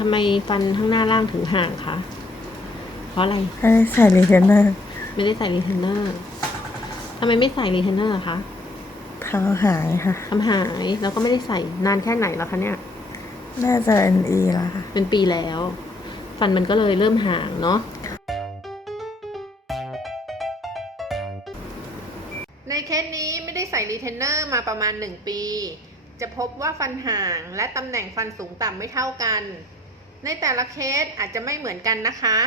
ทำไมฟันข้างหน้าล่างถึงห่างคะ เพราะอะไร ให้ใส่รีเทนเนอร์ไม่ได้ใส่รีเทนเนอร์ทำไมไม่ใส่รีเทนเนอร์อะคะเท้าหายค่ะ ทำหายแล้วก็ไม่ได้ใส่นานแค่ไหนแล้วคะเนี่ย น่าจะ NE แล้วค่ะ เป็นปีแล้ว ฟันมันก็เลยเริ่มห่างเนาะ ในเคสนี้ไม่ได้ใส่รีเทนเนอร์มาประมาณ 1 ปี จะพบว่าฟันห่างและตำแหน่งฟันสูงต่ำไม่เท่ากัน ในแต่ละเคสอาจจะไม่เหมือนกันนะคะ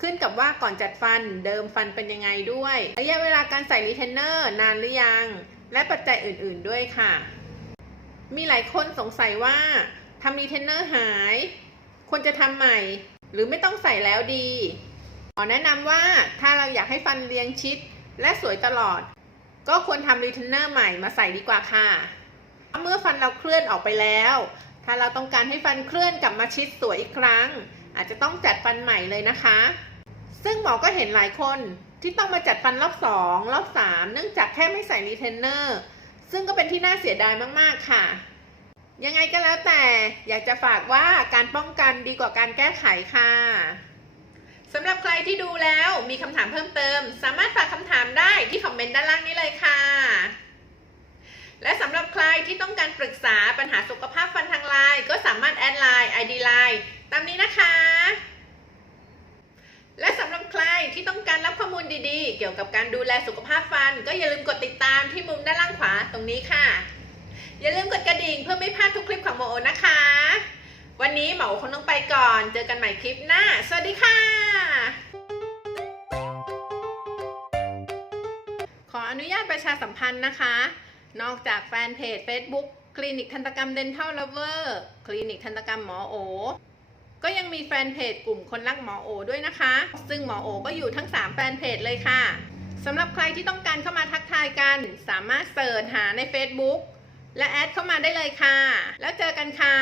ขึ้นกับว่าก่อนจัดฟันเดิมฟันเป็นยังไงด้วย ระยะเวลาการใส่รีเทนเนอร์นานหรือยัง และปัจจัยอื่นๆด้วยค่ะ มีหลายคนสงสัยว่าทำรีเทนเนอร์หาย ควรจะทำใหม่ หรือไม่ต้องใส่แล้วดีขอแนะนำว่าถ้าเราอยากให้ฟันเรียงชิดและสวยตลอด ก็ควรทำรีเทนเนอร์ใหม่มาใส่ดีกว่าค่ะ เมื่อฟันเราเคลื่อนออกไปแล้ว ถ้าเราต้องการให้ฟันเคลื่อนกลับมาชิดสวยอีกครั้ง อาจจะต้องจัดฟันใหม่เลยนะคะ ซึ่งหมอก็เห็นหลายคนที่ต้องมาจัดฟันรอบสองรอบสามเนื่องจากแค่ไม่ใส่รีเทนเนอร์ ซึ่งก็เป็นที่น่าเสียดายมากๆค่ะ ยังไงก็แล้วแต่อยากจะฝากว่าการป้องกันดีกว่าการแก้ไขค่ะสำหรับใครที่ดูแล้วมีคำถามเพิ่มเติม สามารถฝากคำถามได้ที่คอมเมนต์ด้านล่างนี้เลยค่ะ และสำหรับ ที่ต้องการปรึกษาปัญหาสุขภาพฟันทางไลน์ก็สามารถแอดไลน์ ID ไลน์ตามนี้นะคะ และสำหรับใครที่ต้องการรับข้อมูลดีๆ เกี่ยวกับการดูแลสุขภาพฟัน ก็อย่าลืมกดติดตามที่มุมด้านล่างขวาตรงนี้ค่ะ อย่าลืมกดกระดิ่งเพื่อไม่พลาดทุกคลิปของโมโอนะคะ วันนี้หมอโอคงต้องไปก่อน เจอกันใหม่คลิปหน้า สวัสดีค่ะขออนุญาตประชาสัมพันธ์นะคะ นอกจากแฟนเพจ Facebook คลินิกทันตกรรมเดนทัลเลเวอร์คลินิกทันตกรรมหมอโอ ก็ยังมีแฟนเพจกลุ่มคนรักหมอโอด้วยนะคะ ซึ่งหมอโอก็อยู่ทั้ง 3 แฟนเพจเลยค่ะสำหรับใครที่ต้องการเข้ามาทักทายกัน สามารถเสิร์ชหาใน Facebook และแอดเข้ามาได้เลยค่ะ แล้วเจอกันค่ะ